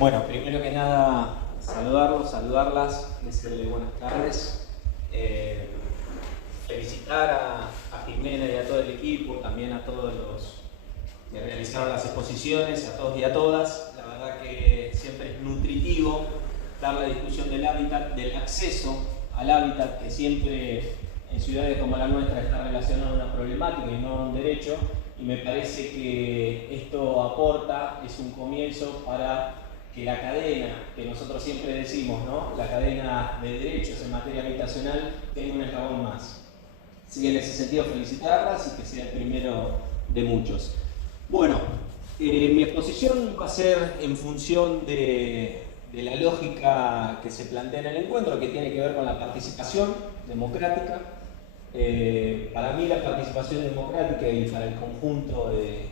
Bueno, primero que nada, saludarlos, saludarlas, decirle buenas tardes. Felicitar a Jimena y a todo el equipo, también a todos los que realizaron las exposiciones, a todos y a todas. La verdad que siempre es nutritivo dar la discusión del hábitat, del acceso al hábitat, que siempre en ciudades como la nuestra está relacionado a una problemática y no a un derecho. Y me parece que esto aporta, es un comienzo para que la cadena, que nosotros siempre decimos, ¿no? La cadena de derechos en materia habitacional tenga un eslabón más. Así que en ese sentido felicitarlas y que sea el primero de muchos. Bueno, mi exposición va a ser en función de la lógica que se plantea en el encuentro, que tiene que ver con la participación democrática. Para mí la participación democrática y para el conjunto de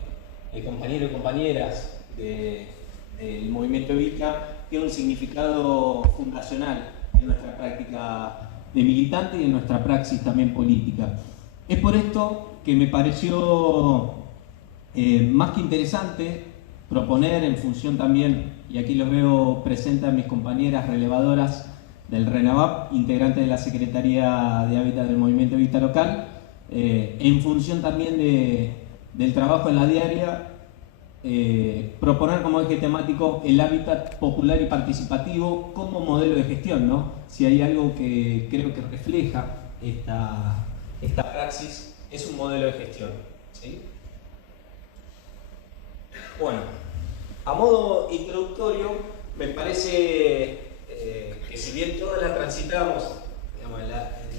compañeros y compañeras del movimiento Evita tiene un significado fundacional en nuestra práctica de militante y en nuestra praxis también política. Es por esto que me pareció más que interesante proponer en función también, y aquí los veo presentes a mis compañeras relevadoras del RENAVAP, integrante de la Secretaría de Hábitat del Movimiento Evita Local, en función también del trabajo en la diaria, proponer como eje temático el hábitat popular y participativo como modelo de gestión, ¿no? Si hay algo que creo que refleja esta praxis, es un modelo de gestión, ¿sí? Bueno, a modo introductorio, me parece que si bien todas las transitamos, digamos, en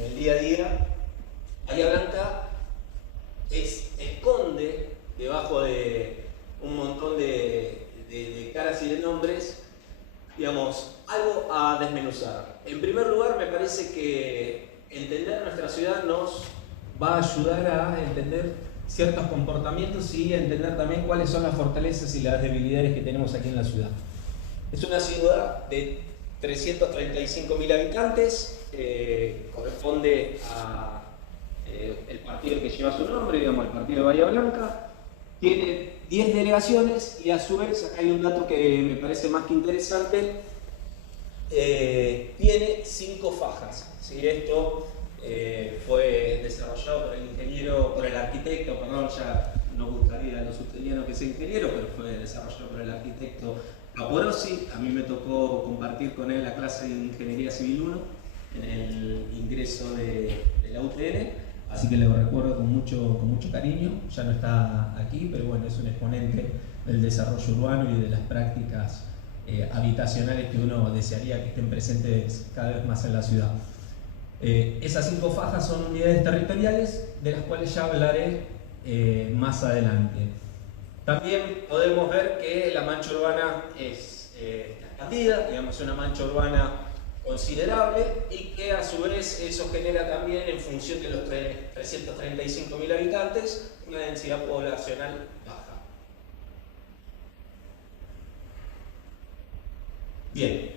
el día a día, Bahía Blanca esconde debajo de un montón de caras y de nombres, digamos, algo a desmenuzar. En primer lugar, me parece que entender nuestra ciudad nos va a ayudar a entender ciertos comportamientos y a entender también cuáles son las fortalezas y las debilidades que tenemos aquí en la ciudad. Es una ciudad de 335.000 habitantes, corresponde a el partido que lleva su nombre, digamos, el partido de Bahía Blanca. Tiene 10 delegaciones y a su vez, acá hay un dato que me parece más que interesante, tiene 5 fajas. ¿Sí? Esto fue desarrollado por el arquitecto, perdón, ya nos gustaría a los sustenianos que sea ingeniero, pero fue desarrollado por el arquitecto Caporosi. A mí me tocó compartir con él la clase de Ingeniería Civil 1 en el ingreso de la UTN. Así que lo recuerdo con mucho cariño. Ya no está aquí, pero bueno, es un exponente del desarrollo urbano y de las prácticas habitacionales que uno desearía que estén presentes cada vez más en la ciudad. Esas 5 fajas son unidades territoriales, de las cuales ya hablaré más adelante. También podemos ver que la mancha urbana es expandida, digamos, una mancha urbana considerable, y que a su vez eso genera también, en función de los 335.000 habitantes, una densidad poblacional baja. Bien,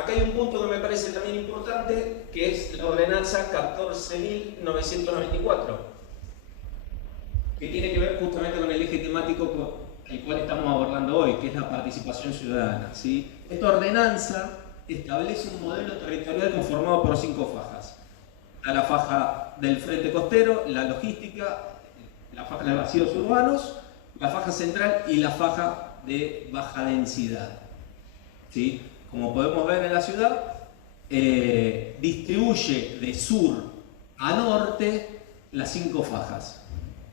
acá hay un punto que me parece también importante, que es la ordenanza 14.994, que tiene que ver justamente con el eje temático el cual estamos abordando hoy, que es la participación ciudadana, ¿sí? Esta ordenanza establece un modelo territorial conformado por 5 fajas. Está la faja del frente costero, la logística, la faja de vacíos urbanos, la faja central y la faja de baja densidad. ¿Sí? Como podemos ver en la ciudad, distribuye de sur a norte las 5 fajas.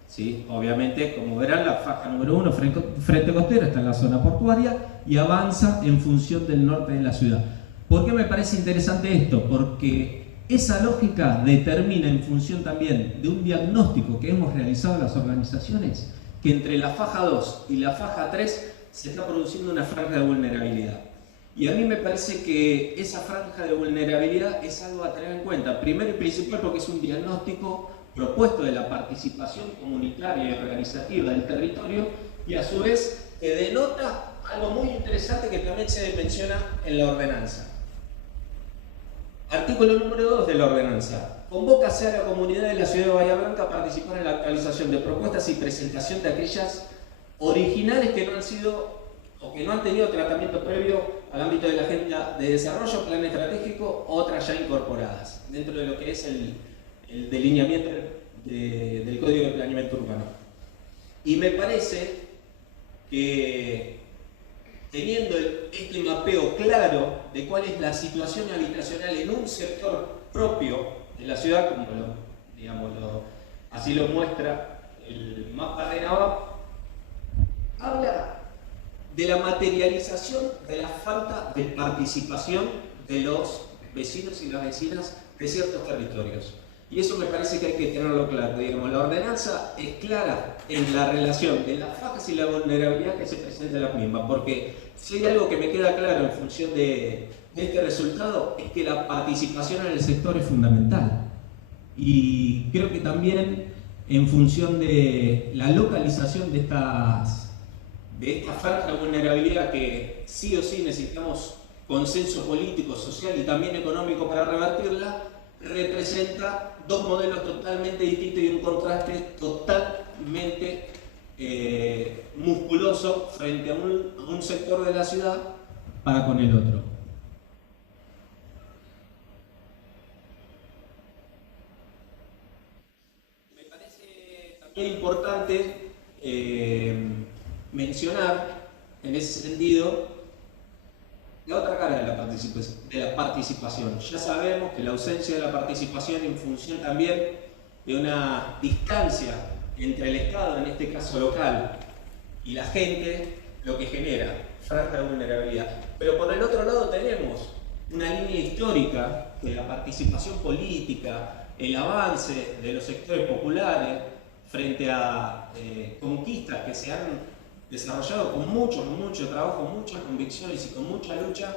¿Sí? Obviamente, como verán, la faja número 1, frente costero, está en la zona portuaria y avanza en función del norte de la ciudad. ¿Por qué me parece interesante esto? Porque esa lógica determina, en función también de un diagnóstico que hemos realizado las organizaciones, que entre la faja 2 y la faja 3 se está produciendo una franja de vulnerabilidad. Y a mí me parece que esa franja de vulnerabilidad es algo a tener en cuenta. Primero y principal, porque es un diagnóstico propuesto de la participación comunitaria y organizativa del territorio, y a su vez que denota algo muy interesante que también se menciona en la ordenanza. Artículo número 2 de la ordenanza. Convoca a la comunidad de la ciudad de Bahía Blanca a participar en la actualización de propuestas y presentación de aquellas originales que no han sido o que no han tenido tratamiento previo al ámbito de la agenda de desarrollo, plan estratégico, otras ya incorporadas dentro de lo que es el delineamiento del Código de Planeamiento Urbano. Y me parece que teniendo este mapeo claro de cuál es la situación habitacional en un sector propio de la ciudad, como así lo muestra el mapa RENAVA, habla de la materialización de la falta de participación de los vecinos y las vecinas de ciertos territorios. Y eso me parece que hay que tenerlo claro. Digamos, la ordenanza es clara en la relación de las fajas y la vulnerabilidad que se presenta en las mismas, porque si hay algo que me queda claro en función de este resultado es que la participación en el sector es fundamental. Y creo que también en función de la localización de esta franja de vulnerabilidad que sí o sí necesitamos consenso político, social y también económico para revertirla, representa dos modelos totalmente distintos y un contraste totalmente musculoso frente a un sector de la ciudad para con el otro. Me parece también importante mencionar en ese sentido la otra cara de la participación. Ya sabemos que la ausencia de la participación en función también de una distancia entre el Estado, en este caso local, y la gente, lo que genera franja de vulnerabilidad. Pero por el otro lado tenemos una línea histórica de la participación política, el avance de los sectores populares frente a conquistas que se han desarrollado con mucho trabajo, muchas convicciones y con mucha lucha,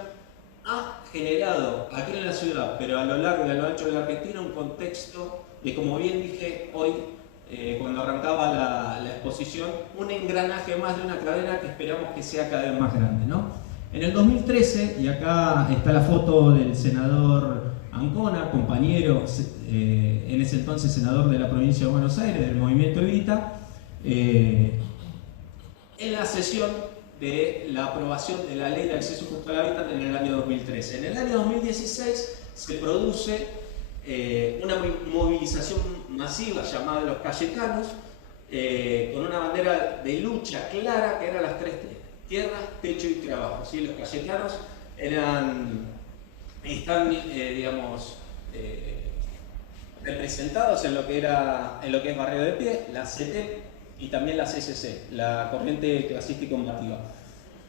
ha generado aquí en la ciudad, pero a lo largo y a lo ancho de la Argentina, un contexto de, como bien dije hoy, cuando arrancaba la exposición, un engranaje más de una cadena que esperamos que sea cada vez más grande, ¿no? En el 2013, y acá está la foto del senador Ancona, compañero, en ese entonces senador de la provincia de Buenos Aires, del movimiento Evita, en la sesión de la aprobación de la Ley de Acceso Justo al Hábitat en el año 2013. En el año 2016 se produce una movilización masiva llamada Los Cayetanos, con una bandera de lucha clara que eran las tres T: tierra, techo y trabajo. ¿Sí? Los Cayetanos están representados en lo que es Barrio de Pie, la CT y también la CCC, la Corriente Clasista y Combativa.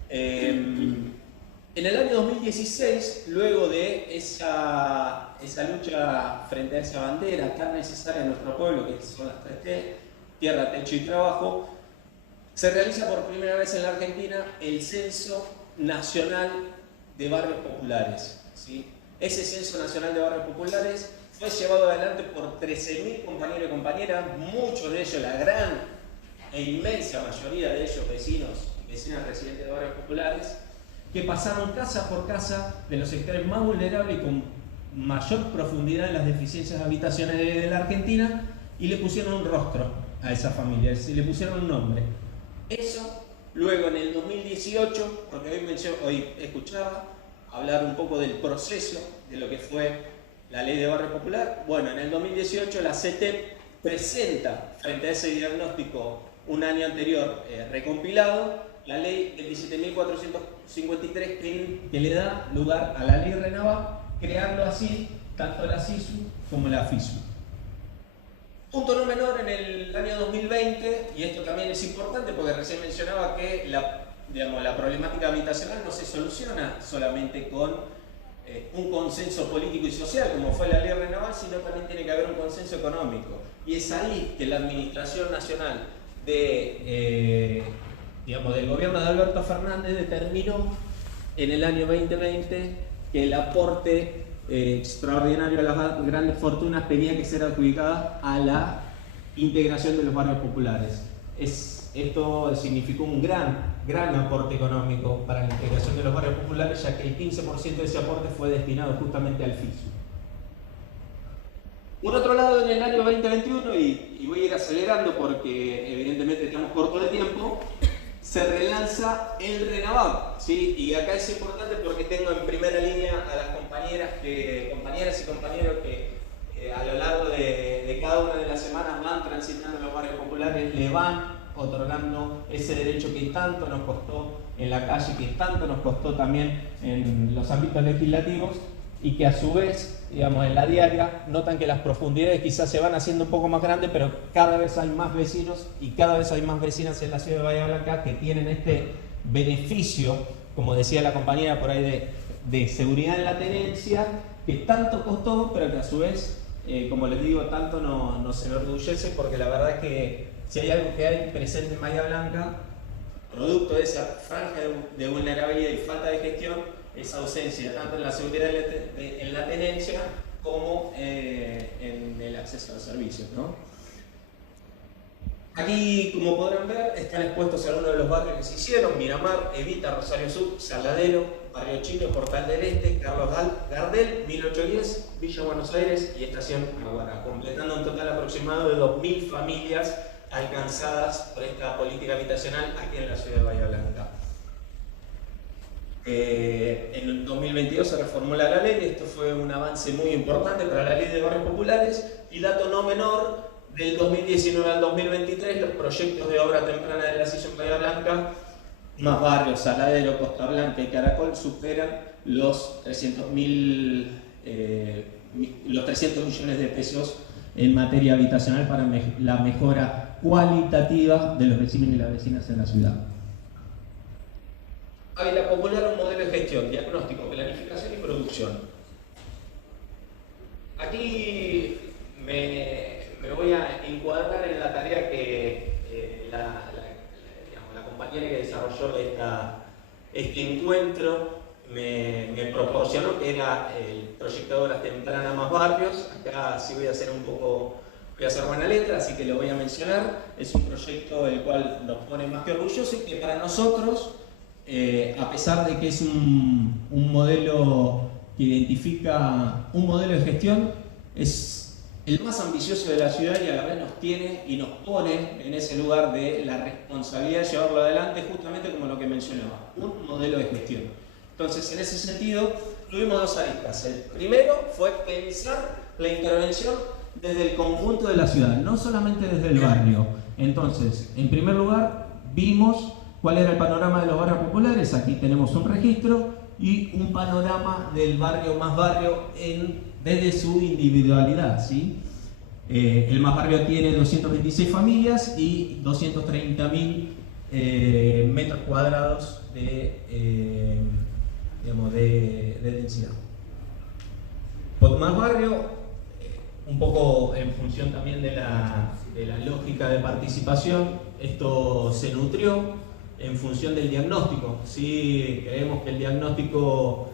En el año 2016, luego de esa lucha frente a esa bandera tan necesaria en nuestro pueblo, que son las tres T, tierra, techo y trabajo, se realiza por primera vez en la Argentina el Censo Nacional de Barrios Populares. ¿Sí? Ese Censo Nacional de Barrios Populares fue llevado adelante por 13.000 compañeros y compañeras, muchos de ellos, la gran e inmensa mayoría de ellos vecinos y vecinas residentes de barrios populares, que pasaron casa por casa de los sectores más vulnerables y con mayor profundidad en las deficiencias habitacionales de la Argentina, y le pusieron un rostro a esa familia, y le pusieron un nombre. Eso, luego en el 2018, porque hoy escuchaba hablar un poco del proceso de lo que fue la Ley de Barrio Popular. Bueno, en el 2018 la CETEP presenta, frente a ese diagnóstico un año anterior recompilado, la ley 17.453 que le da lugar a la ley RENAVA, creando así tanto la SISU como la FISU. Punto no menor, en el año 2020, y esto también es importante porque recién mencionaba que la problemática habitacional no se soluciona solamente con un consenso político y social como fue la ley RENAVA, sino también tiene que haber un consenso económico. Y es ahí que la Administración Nacional del gobierno de Alberto Fernández determinó en el año 2020 que el aporte extraordinario a las grandes fortunas tenía que ser adjudicada a la integración de los barrios populares. Esto significó un gran aporte económico para la integración de los barrios populares, ya que el 15% de ese aporte fue destinado justamente al FISU. Por otro lado, en el año 2021, y voy a ir acelerando porque evidentemente estamos cortos de tiempo, se relanza el RENAVAP, ¿sí? Y acá es importante porque tengo en primera línea a las compañeras y compañeros que a lo largo de cada una de las semanas van transitando en los barrios populares, le van otorgando ese derecho que tanto nos costó en la calle, que tanto nos costó también en los ámbitos legislativos, y que a su vez, digamos, en la diaria notan que las profundidades quizás se van haciendo un poco más grandes, pero cada vez hay más vecinos y cada vez hay más vecinas en la ciudad de Bahía Blanca que tienen este beneficio, como decía la compañera por ahí, de seguridad en la tenencia, que tanto costó, pero que a su vez, como les digo, tanto nos enorgullece, porque la verdad es que si hay algo que hay presente en Bahía Blanca, producto de esa franja de vulnerabilidad y falta de gestión, esa ausencia tanto en la seguridad en la tenencia como en el acceso a los servicios, ¿no? Aquí, como podrán ver, están expuestos algunos de los barrios que se hicieron: Miramar, Evita, Rosario Sur, Saladero, Barrio Chino, Portal del Este, Carlos Gardel, 1810, Villa Buenos Aires y Estación Aguara, completando un total aproximado de 2.000 familias alcanzadas por esta política habitacional aquí en la ciudad de Bahía Blanca. En el 2022 se reformula la ley, esto fue un avance muy importante para la ley de barrios populares, y dato no menor, del 2019 al 2023 los proyectos de obra temprana de la silla en Bahía Blanca, más barrios, Saladero, Costa Blanca y Caracol, superan los 300 millones de pesos en materia habitacional para la mejora cualitativa de los vecinos y las vecinas en la ciudad. Hábitat popular, un modelo de gestión, diagnóstico, planificación y producción. Aquí me voy a encuadrar en la tarea que la compañera que desarrolló este encuentro me proporcionó, que era el proyecto de obras tempranas más barrios. Acá sí voy a hacer buena letra, así que lo voy a mencionar. Es un proyecto del cual nos pone más que orgullosos y que para nosotros, a pesar de que es un modelo que identifica un modelo de gestión, es el más ambicioso de la ciudad y a la vez nos tiene y nos pone en ese lugar de la responsabilidad de llevarlo adelante, justamente como lo que mencionaba, un modelo de gestión. Entonces, en ese sentido, tuvimos dos aristas. El primero fue pensar la intervención desde el conjunto de la ciudad, no solamente desde el barrio. Entonces, en primer lugar, vimos cuál era el panorama de los barrios populares. Aquí tenemos un registro y un panorama del barrio más barrio desde su individualidad, ¿sí? El más barrio tiene 226 familias y 230.000 metros cuadrados de densidad. Por más barrio, un poco en función también de la lógica de participación, esto se nutrió en función del diagnóstico. Sí, creemos que el diagnóstico,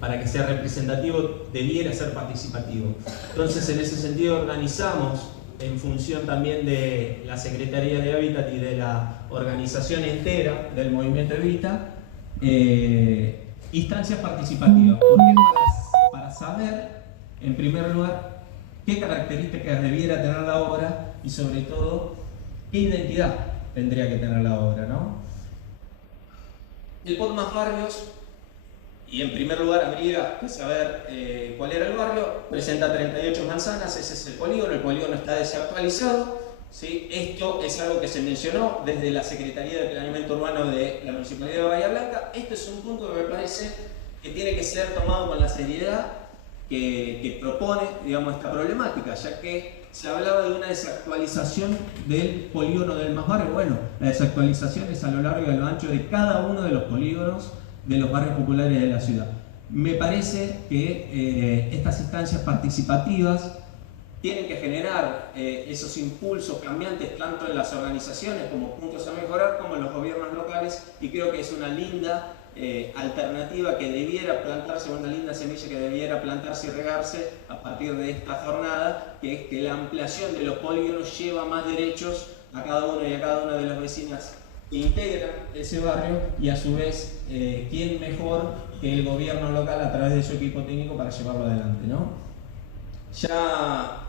para que sea representativo, debiera ser participativo. Entonces, en ese sentido, organizamos, en función también de la Secretaría de Hábitat y de la organización entera del movimiento Evita, instancias participativas. ¿Por qué? Para saber, en primer lugar, qué características debiera tener la obra y, sobre todo, qué identidad tendría que tener la obra, ¿no? El POT más barrios, y en primer lugar habría que saber cuál era el barrio. Presenta 38 manzanas, ese es el polígono está desactualizado, ¿sí? Esto es algo que se mencionó desde la Secretaría de Planeamiento Urbano de la Municipalidad de Bahía Blanca. Este es un punto que me parece que tiene que ser tomado con la seriedad que propone, digamos, esta problemática, ya que se hablaba de una desactualización del polígono del más barrio. Bueno, la desactualización es a lo largo y a lo ancho de cada uno de los polígonos de los barrios populares de la ciudad. Me parece que estas instancias participativas tienen que generar esos impulsos cambiantes tanto en las organizaciones como puntos a mejorar, como en los gobiernos locales, y creo que es una linda alternativa que debiera plantarse, una linda semilla que debiera plantarse y regarse a partir de esta jornada, que es que la ampliación de los polígonos lleva más derechos a cada uno y a cada una de las vecinas que integran ese barrio, y a su vez, ¿quién mejor que el gobierno local a través de su equipo técnico para llevarlo adelante, ¿no? Ya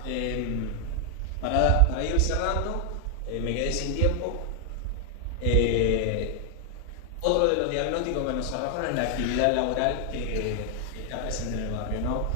para ir cerrando, me quedé sin tiempo. Otro de los diagnósticos que nos arrojan es la actividad laboral que está presente en el barrio, ¿no?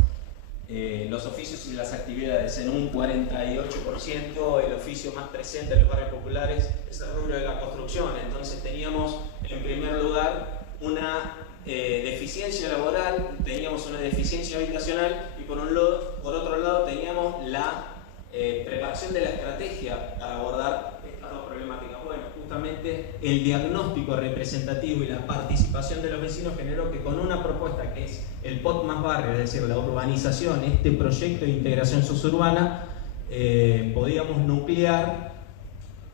Los oficios y las actividades en un 48%, el oficio más presente en los barrios populares es el rubro de la construcción. Entonces teníamos en primer lugar una deficiencia laboral, teníamos una deficiencia habitacional y por otro lado teníamos la preparación de la estrategia para abordar estas dos problemáticas. Bueno, justamente el diagnóstico representativo y la participación de los vecinos generó que con una propuesta que es el POT más barrio, es decir, la urbanización, este proyecto de integración sosurbana, podíamos nuclear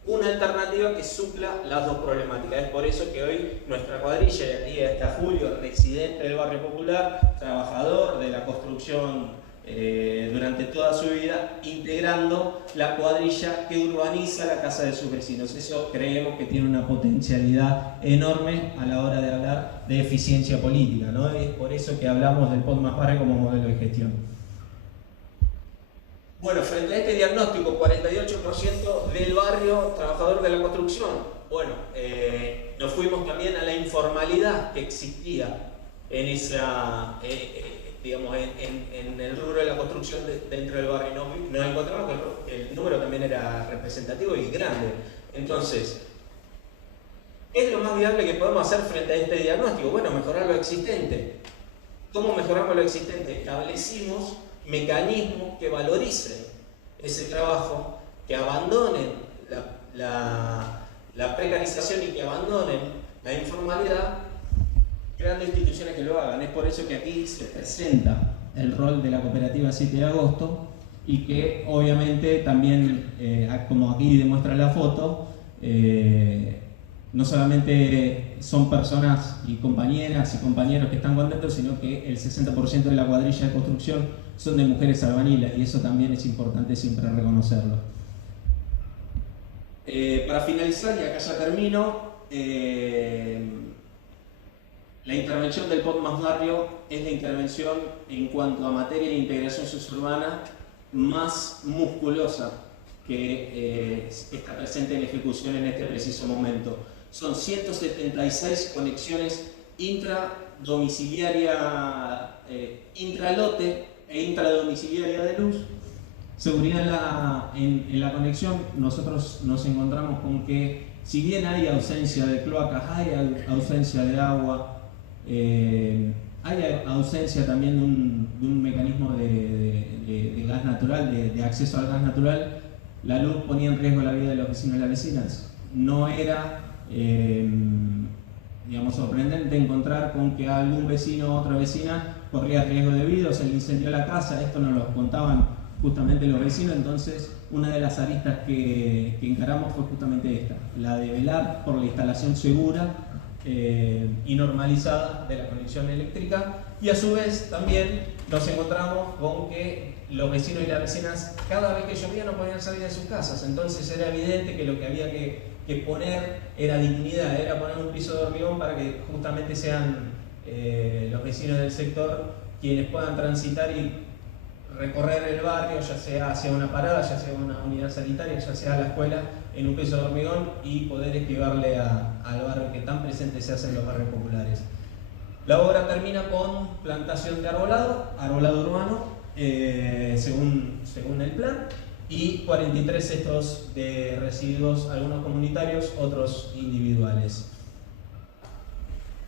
una alternativa que supla las dos problemáticas. Es por eso que hoy nuestra cuadrilla, y aquí está Julio, residente del barrio popular, trabajador de la construcción durante toda su vida, integrando la cuadrilla que urbaniza la casa de sus vecinos. Eso creemos que tiene una potencialidad enorme a la hora de hablar de eficiencia política, ¿no? Es por eso que hablamos del POT más barrio como modelo de gestión. Bueno, frente a este diagnóstico, 48% del barrio trabajador de la construcción. Bueno, nos fuimos también a la informalidad que existía en esa... digamos, en el rubro de la construcción dentro del barrio. Nos encontramos que el número también era representativo y grande. Entonces, ¿qué es lo más viable que podemos hacer frente a este diagnóstico? Bueno, mejorar lo existente. ¿Cómo mejoramos lo existente? Establecimos mecanismos que valoricen ese trabajo, que abandonen la precarización y que abandonen la informalidad, creando instituciones que lo hagan. Es por eso que aquí se presenta el rol de la cooperativa 7 de agosto y que obviamente también, como aquí demuestra la foto, no solamente son personas y compañeras y compañeros que están contentos, sino que el 60% de la cuadrilla de construcción son de mujeres albanilas y eso también es importante siempre reconocerlo. Para finalizar, y acá ya termino, la intervención del POT más barrio es la intervención en cuanto a materia de integración sosurbana más musculosa que está presente en ejecución en este preciso momento. Son 176 conexiones intradomiciliaria, intralote e intradomiciliaria de luz. Seguridad en la conexión. Nosotros nos encontramos con que si bien hay ausencia de cloacas, hay ausencia de agua, hay ausencia también de un mecanismo de gas natural, de acceso al gas natural, la luz ponía en riesgo la vida de los vecinos y las vecinas. No era digamos, sorprendente encontrar con que algún vecino o otra vecina corría riesgo de vida, se le incendió la casa. Esto nos lo contaban justamente los vecinos. Entonces una de las aristas que encaramos fue justamente esta, la de velar por la instalación segura y normalizada de la conexión eléctrica, y a su vez también nos encontramos con que los vecinos y las vecinas cada vez que llovía no podían salir de sus casas. Entonces era evidente que lo que había que poner era dignidad, era poner un piso de hormigón para que justamente sean los vecinos del sector quienes puedan transitar y recorrer el barrio, ya sea hacia una parada, ya sea una unidad sanitaria, ya sea a la escuela, en un piso de hormigón, y poder esquivarle al barrio que tan presente se hace en los barrios populares. La obra termina con plantación de arbolado urbano, según el plan, y 43 cestos de residuos, algunos comunitarios, otros individuales.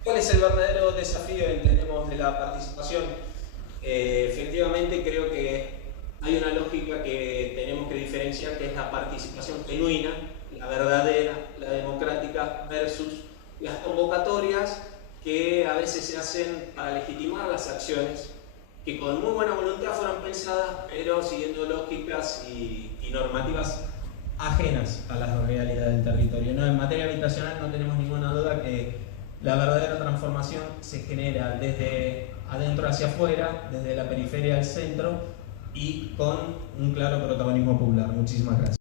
¿Cuál es el verdadero desafío, entendemos, de la participación? Efectivamente, creo que hay una lógica que tenemos que diferenciar, que es la participación genuina, la verdadera, la democrática, versus las convocatorias que a veces se hacen para legitimar las acciones, que con muy buena voluntad fueron pensadas, pero siguiendo lógicas y normativas ajenas a la realidad del territorio. ¿No? En materia habitacional no tenemos ninguna duda que la verdadera transformación se genera desde adentro hacia afuera, desde la periferia al centro, y con un claro protagonismo popular. Muchísimas gracias.